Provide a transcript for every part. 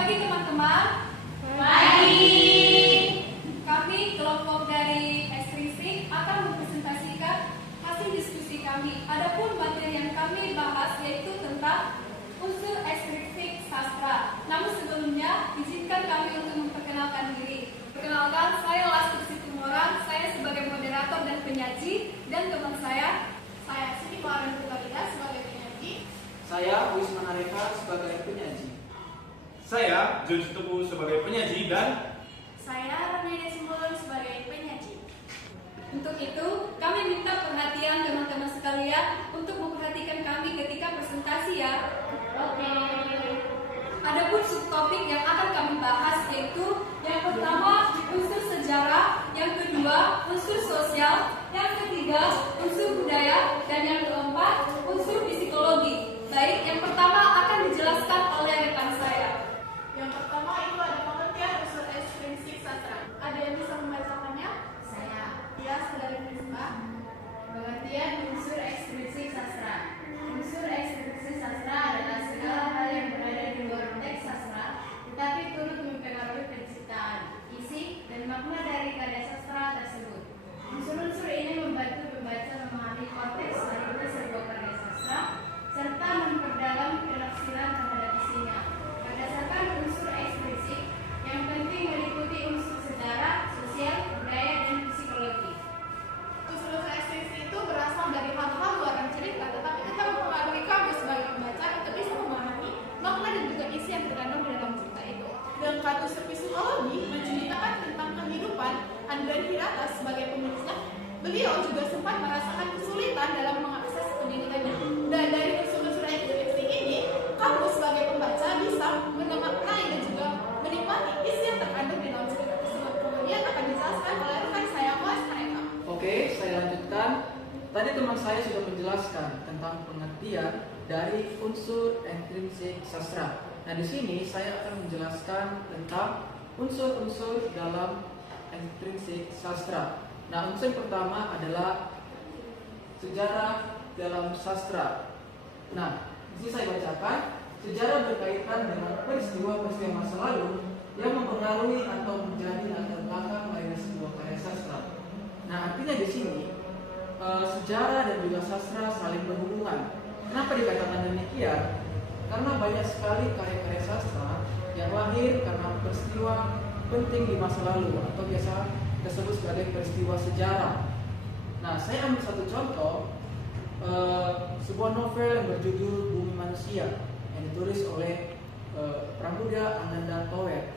pagi teman-teman. Pagi. Kami kelompok dari ekstrinsik akan mempresentasikan hasil diskusi kami. Adapun materi yang kami bahas yaitu tentang unsur ekstrinsik sastra. Namun sebelumnya izinkan kami untuk memperkenalkan diri. Perkenalkan, saya Lastri Situmorang. Saya sebagai moderator dan penyaji, dan teman saya Siti Maran Pukalida sebagai penyaji. Saya Wisman Areka sebagai penyaji. Saya Jun Tepu sebagai penyaji dan Saya Ramya Simbolon sebagai penyaji. Untuk itu, kami minta perhatian teman-teman sekalian untuk memperhatikan kami ketika presentasi ya. Oke. Adapun subtopik yang akan kami bahas yaitu yang pertama unsur sejarah, yang kedua unsur sosial, yang ketiga unsur budaya, dan yang keempat unsur psikologi. Baik, yang pertama akan dijelaskan oleh rekan saya. Yang pertama itu ada pengertian unsur ekstrinsik sastra. Ada yang bisa membacakannya? Saya. Ya, saudari Prisma. Pengertian unsur ekstrinsik sastra. Unsur ekstrinsik sastra adalah segala hal yang berada di luar teks sastra, tetapi turut mempengaruhi penciptaan, isi, dan makna dari karya sastra tersebut. Unsur-unsur ini membantu pembaca memahami konteks dari sebuah karya sastra, serta memperdalam penafsiran terhadap isinya. Berdasarkan unsur ekstrinsik, yang penting meliputi unsur sejarah, sosial, budaya, dan psikologi. Unsur ekstrinsik itu berasal dari hal-hal luaran cerita, tetapi tetap mempengaruhi kamu sebagai pembaca untuk bisa memahami makna dan juga isi yang terkandung di dalam cerita itu. Sedangkan unsur psikologi menceritakan tentang kehidupan Andren Hirata sebagai penulisnya. Beliau juga sempat merasakan kesulitan dalam mengakses pendidikannya. Dan dari unsur-unsur ekstrinsik ini, kamu sebagai pembaca bisa memaknai dan juga menikmati isi yang terkandung di dalam cerita tersebut. Kemudian akan dijelaskan oleh rekan saya, Mas mereka. Oke, saya lanjutkan. Tadi teman saya sudah menjelaskan tentang pengertian dari unsur ekstrinsik sastra. Nah, di sini saya akan menjelaskan tentang unsur-unsur dalam ekstrinsik sastra. Nah, unsur yang pertama adalah sejarah dalam sastra. Nah, di sini saya bacakan, sejarah berkaitan dengan peristiwa-peristiwa masa lalu yang mempengaruhi atau menjadi latar belakang lahirnya sebuah karya sastra. Nah, artinya di sini sejarah dan juga sastra saling berhubungan. Kenapa dikatakan demikian? Karena banyak sekali karya-karya sastra yang lahir karena peristiwa penting di masa lalu atau biasa disebut sebagai peristiwa sejarah. Nah, saya ambil satu contoh, sebuah novel yang berjudul Bumi Manusia yang ditulis oleh Pramudia Ananda Toer.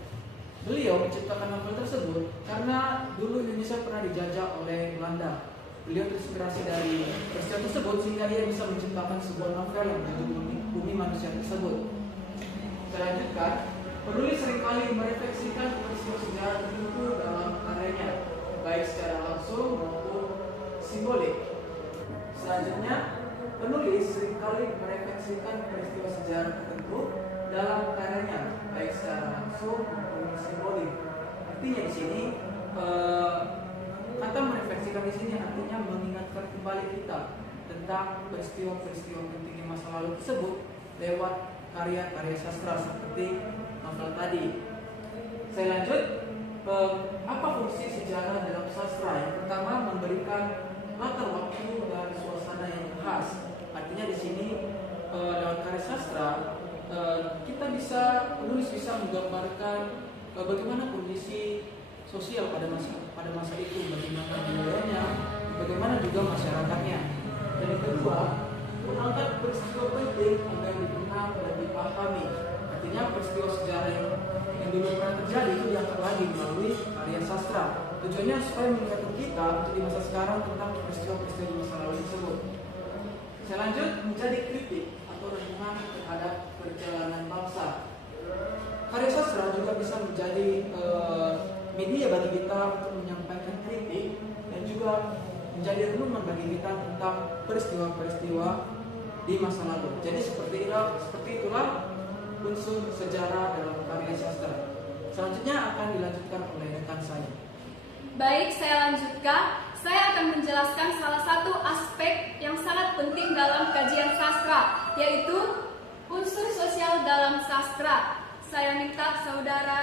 Beliau menciptakan novel tersebut karena dulu Indonesia pernah dijajah oleh Belanda. Beliau terinspirasi dari peristiwa tersebut sehingga dia bisa menciptakan sebuah novel yang berjudul Bumi Manusia tersebut. Saya lanjutkan, penulis seringkali merefleksikan peristiwa sejarah tertentu dalam karyanya, baik secara langsung maupun simbolik. Selanjutnya, penulis seringkali merefleksikan peristiwa sejarah tertentu dalam karyanya, baik secara langsung maupun simbolik. Artinya di sini kata merefleksikan di sini artinya mengingatkan kembali kita tentang peristiwa-peristiwa penting di masa lalu tersebut lewat karya-karya sastra seperti novel tadi. Saya lanjut, apa fungsi sejarah dalam sastra? Yang pertama, memberikan latar waktu dan suasana yang khas. Artinya di sini lewat karya sastra penulis bisa menggambarkan bagaimana kondisi sosial pada masa itu, bagaimana budayanya, bagaimana juga masyarakatnya. Dan yang kedua, mengangkat peristiwa penting agar dikenal dan dipahami. Artinya peristiwa sejarah yang dulu pernah terjadi itu diangkat lagi melalui karya sastra. Tujuannya supaya mengingatkan kita untuk di masa sekarang tentang peristiwa-peristiwa di masa lalu tersebut. Saya lanjut, menjadi kritik atau renungan terhadap perjalanan bangsa. Karya sastra juga bisa menjadi media bagi kita untuk menyampaikan kritik dan juga menjadi renungan bagi kita tentang peristiwa-peristiwa di masa lalu. Jadi seperti itulah unsur sejarah dalam karya sastra. Selanjutnya akan dilanjutkan oleh rekan saya. Baik, saya lanjutkan. Saya akan menjelaskan salah satu aspek yang sangat penting dalam kajian sastra, yaitu unsur sosial dalam sastra. saya minta saudara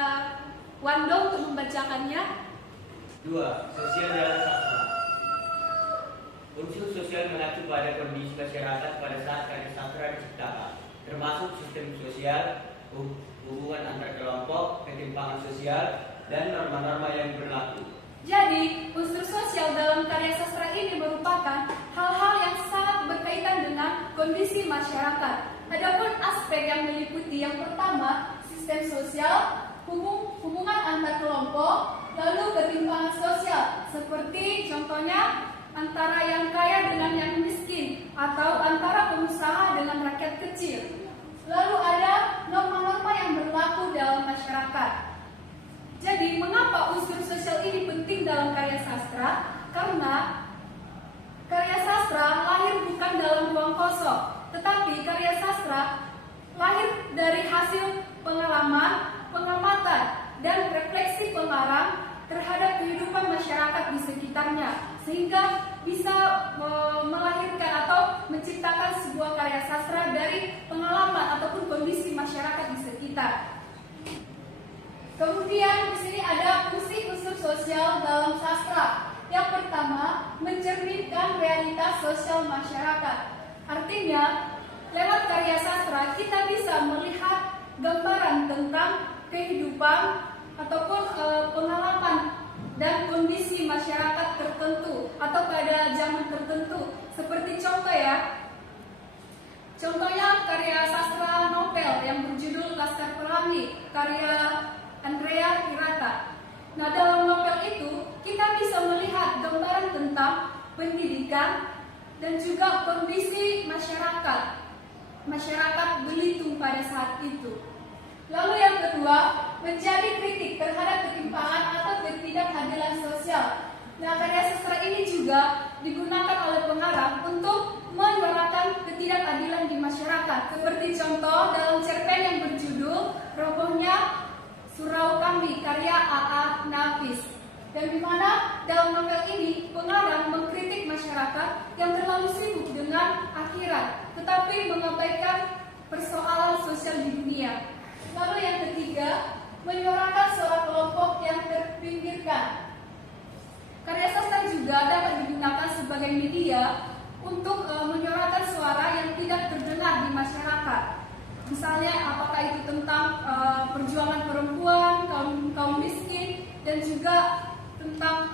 Wando untuk membacakannya. 2. Sosial dalam sastra. Unsur sosial mengacu pada kondisi masyarakat pada saat karya sastra diciptakan, termasuk sistem sosial, hubungan antar kelompok, ketimpangan sosial, dan norma-norma yang berlaku. Jadi, unsur sosial dalam karya sastra ini merupakan hal-hal yang sangat berkaitan dengan kondisi masyarakat. Adapun aspek yang meliputi yang pertama, sistem sosial, hubungan antar kelompok, lalu ketimpangan sosial, seperti contohnya antara yang kaya dengan yang miskin, atau antara pengusaha dengan rakyat kecil. Lalu ada norma-norma yang berlaku dalam masyarakat. Jadi, mengapa unsur sosial ini penting dalam karya sastra? Karena karya sastra lahir bukan dalam ruang kosong, tetapi karya sastra lahir dari hasil pengalaman, pengamatan, dan refleksi pengarang terhadap kehidupan masyarakat di sekitarnya, sehingga bisa melahirkan atau menciptakan sebuah karya sastra dari pengalaman ataupun kondisi masyarakat di sekitar. Kemudian di sini ada fungsi unsur sosial dalam sastra. Yang pertama, mencerminkan realitas sosial masyarakat. Artinya, lewat karya sastra kita bisa melihat gambaran tentang kehidupan ataupun pengalaman dan kondisi masyarakat tertentu atau pada zaman tertentu. Seperti contoh ya, contohnya karya sastra novel yang berjudul Laskar Pelangi, karya Andrea Hirata. Nah, dalam novel itu kita bisa melihat gambaran tentang pendidikan dan juga kondisi masyarakat Belitung pada saat itu. Lalu yang kedua, menjadi kritik terhadap ketimpangan atau ketidakadilan sosial. Nah, karya sastra ini juga digunakan oleh pengarang untuk menyuarakan ketidakadilan di masyarakat. Seperti contoh dalam cerpen yang berjudul Robohnya Surau Kami, karya A.A. Nafis. Dan di mana dalam novel ini pengarang mengkritik masyarakat yang terlalu sibuk dengan akhirat, tetapi mengabaikan persoalan sosial di dunia. Lalu yang ketiga, menyuarakan suara kelompok yang terpinggirkan. Karya sastra juga dapat digunakan sebagai media untuk menyuarakan suara yang tidak terdengar di masyarakat. Misalnya apakah itu tentang perjuangan perempuan, kaum miskin, dan juga tentang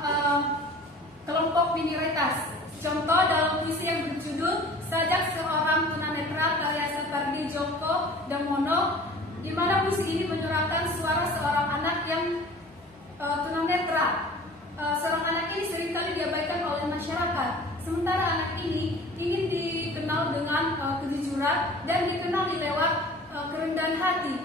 kelompok minoritas. Contoh dalam puisi yang berjudul Sajak Seorang Tunanetra karya Sapardi Djoko Damono, di mana puisi ini menyuarakan suara seorang anak yang tunanetra. Seorang anak ini seringkali diabaikan oleh masyarakat, sementara anak ini ingin dikenal dengan kejujuran dan dikenali lewat kerendahan hati,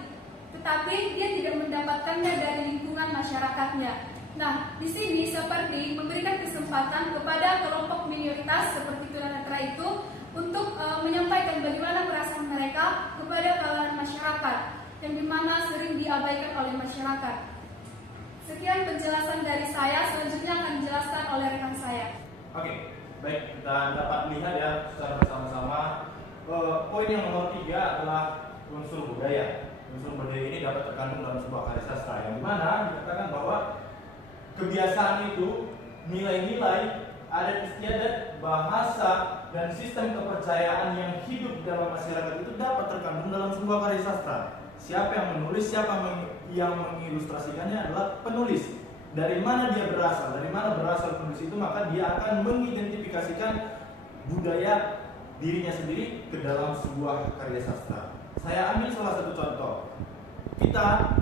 tetapi dia tidak mendapatkannya dari lingkungan masyarakatnya. Nah, di sini Sapardi memberikan kesempatan kepada kelompok minoritas seperti tunanetra itu untuk menyampaikan bagaimana perasaan mereka kepada kalangan masyarakat yang dimana sering diabaikan oleh masyarakat. Sekian penjelasan dari saya, selanjutnya akan dijelaskan oleh rekan saya. Oke, baik, kita dapat lihat ya secara bersama-sama. Poin yang nomor 3 adalah unsur budaya. Unsur budaya ini dapat terkandung dalam sebuah karya sastra, yang dimana dikatakan bahwa kebiasaan itu, nilai-nilai, adat istiadat, bahasa, dan sistem kepercayaan yang hidup dalam masyarakat itu dapat terkandung dalam sebuah karya sastra. Siapa yang menulis, siapa yang mengilustrasikannya adalah penulis. Dari mana dia berasal, dari mana berasal penulis itu, maka dia akan mengidentifikasikan budaya dirinya sendiri ke dalam sebuah karya sastra. Saya ambil salah satu contoh. Kita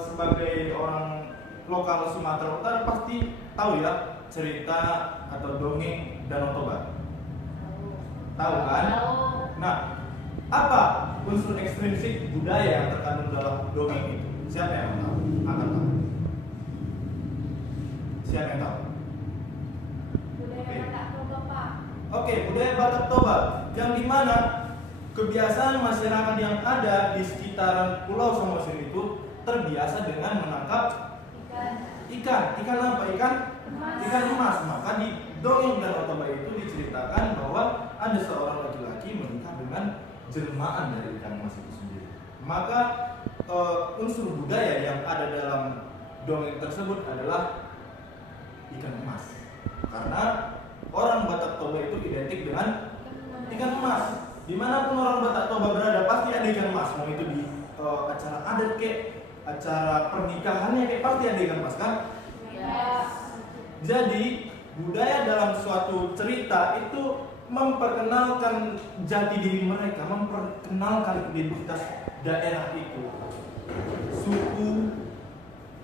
sebagai orang lokal Sumatera Utara pasti tahu ya cerita atau dongeng Danau Toba. Tahu kan? Nah, apa unsur ekstrinsik budaya yang terkandung dalam dongeng itu? Siapa yang tahu? Angkat tangan. Siapa yang tahu? Budaya Batak Toba, Pak. Oke, budaya Batak Toba, yang dimana kebiasaan masyarakat yang ada di sekitaran Pulau Samosir itu terbiasa dengan menangkap ikan apa? Ikan emas. Maka di dongeng Danau Toba itu diceritakan bahwa ada seorang laki-laki menikah dengan jelmaan dari ikan emas itu sendiri. Maka unsur budaya yang ada dalam dongeng tersebut adalah ikan emas. Karena orang Batak Toba itu identik dengan ikan emas. Dimanapun orang Batak Toba berada pasti ada ikan emas. Mau itu di acara adat kek, acara pernikahannya kek, pasti ada ikan emas kan? Yes. Jadi budaya dalam suatu cerita itu memperkenalkan jati diri mereka, memperkenalkan identitas daerah itu, suku,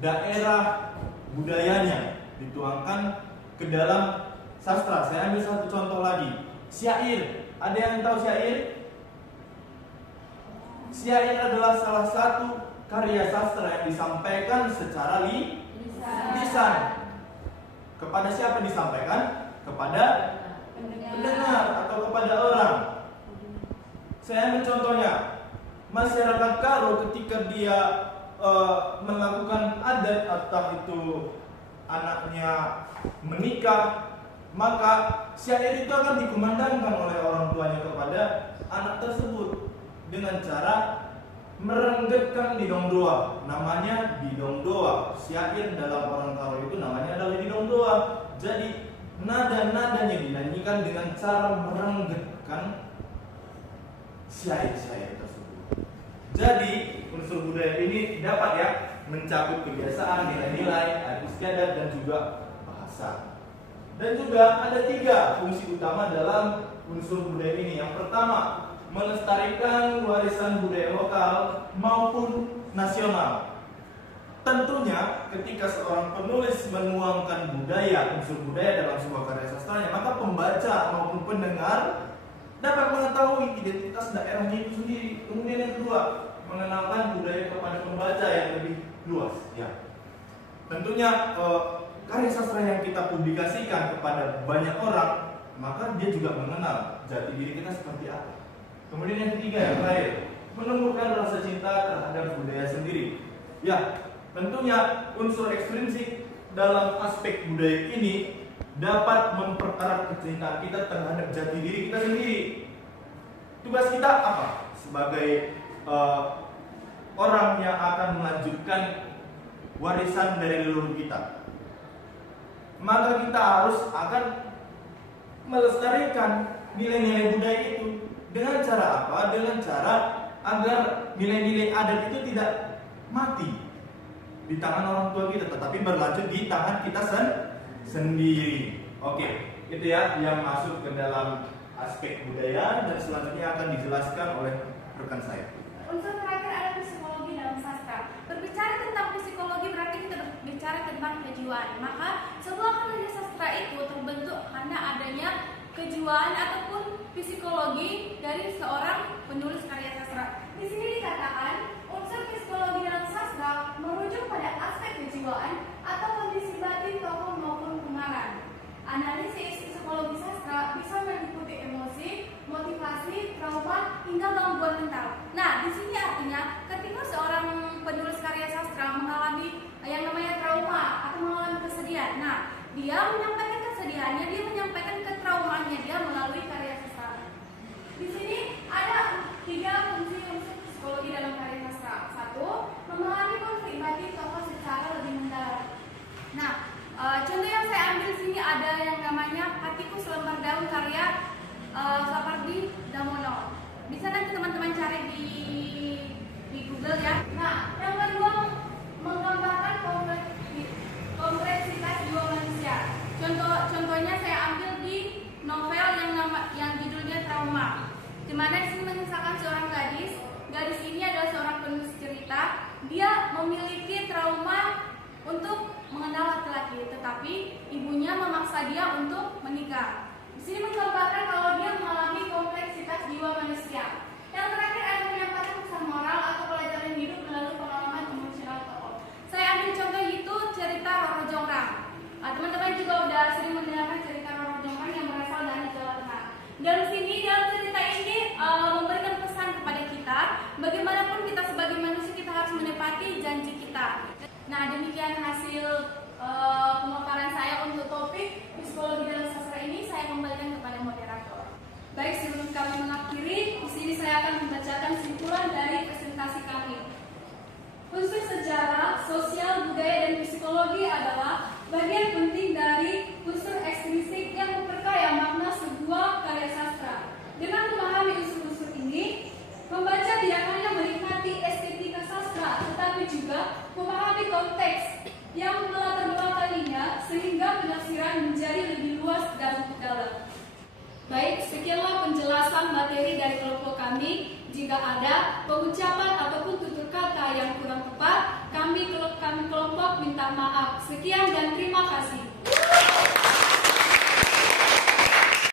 daerah, budayanya dituangkan ke dalam sastra. Saya ambil satu contoh lagi, syair. Ada yang tahu syair? Syair adalah salah satu karya sastra yang disampaikan secara lisan. Kepada siapa disampaikan? Kepada pendengar atau kepada orang. Saya ambil contohnya, masyarakat Karo ketika dia melakukan adat atau itu anaknya menikah, maka syair itu akan dikumandangkan oleh orang tuanya kepada anak tersebut dengan cara merenggetkan didong doa. Namanya didong doa. Syair dalam orang Karo itu namanya adalah didong doa. Jadi nada-nadanya dinyanyikan dengan cara merenggetkan syair-syair tersebut. Jadi unsur budaya ini dapat ya mencakup kebiasaan, nilai-nilai, adat istiadat dan juga bahasa. Dan juga ada 3 fungsi utama dalam unsur budaya ini. Yang pertama, melestarikan warisan budaya lokal maupun nasional. Tentunya ketika seorang penulis menuangkan budaya, unsur budaya dalam sebuah karya sastranya, maka pembaca maupun pendengar dapat mengetahui identitas daerahnya itu sendiri. Kemudian yang kedua, mengenalkan budaya kepada pembaca yang lebih luas. Ya, tentunya karya sastra yang kita publikasikan kepada banyak orang, maka dia juga mengenal jati diri kita seperti apa. Kemudian yang ketiga, yang terakhir, menumbuhkan rasa cinta terhadap budaya sendiri. Ya, tentunya unsur ekstrinsik dalam aspek budaya ini dapat mempererat kecintaan kita terhadap jati diri kita sendiri. Tugas kita apa? Sebagai orang yang akan melanjutkan warisan dari leluhur kita, maka kita harus akan melestarikan nilai-nilai budaya itu. Dengan cara apa? Dengan cara agar nilai-nilai adat itu tidak mati di tangan orang tua kita, tetapi berlanjut di tangan kita sendiri. Oke, itu ya yang masuk ke dalam aspek budaya, dan selanjutnya akan dijelaskan oleh rekan saya. Unsur terakhir ada psikologi dalam sastra. Berbicara tentang psikologi berarti kita berbicara tentang kejiwaan. Maka sebuah karya sastra itu terbentuk karena adanya kejiwaan ataupun psikologi dari seorang penulis karya sastra. Di sini dikatakan unsur psikologi dalam sastra merujuk pada aspek kejiwaan atau kondisi batin tokoh maupun pengarang. Analisis psikologi sastra bisa meliputi emosi, motivasi, trauma, hingga gangguan mental. Nah, di sini artinya ketika seorang penulis karya sastra mengalami yang namanya trauma atau mengalami kesedihan, nah dia menyampaikan kesedihannya, dia menyampaikan ketraumaannya dia melalui karya sastra. Di sini ada 3 fungsi unsur psikologi dalam karya sastra. 1, memahami konflik batin tokoh secara lebih mendalam. Nah, contoh yang saya ambil sini ada yang namanya Hatiku Selembar Daun karya Sapardi Damono. Bisa nanti teman-teman cari di Google ya. Nah, yang kedua, menggambarkan kompleksitas jiwa manusia. Contohnya saya ambil di novel yang judulnya Trauma. Di mana di sini mengisahkan seorang gadis. Gadis ini adalah seorang penulis cerita. Dia memiliki trauma untuk mengenal laki-laki, tetapi ibunya memaksa dia untuk menikah. Di sini menggambarkan kalau dia mengalami kompleksitas jiwa manusia. Yang terakhir ada menyampaikan pesan moral atau pelajaran hidup melalui pengalaman emosional tokoh. Saya ambil contoh itu cerita Roro Jonggrang. Teman-teman juga udah sering mendengarkan cerita Roro Jonggrang yang berasal dari Jawa Tengah. Dalam cerita ini memberikan pesan kepada kita, bagaimanapun kita sebagai manusia kita harus menepati janji kita. Nah, demikian hasil pemaparan saya untuk topik psikologi dalam sastra ini. Saya kembalikan kepada moderator. Baik, sebelum kami mengakhiri, di sini saya akan membacakan simpulan dari presentasi kami. akan menjadi lebih luas dan dalam. Baik, sekianlah penjelasan materi dari kelompok kami. Jika ada pengucapan ataupun tutur kata yang kurang tepat, kami kelompok minta maaf. Sekian dan terima kasih.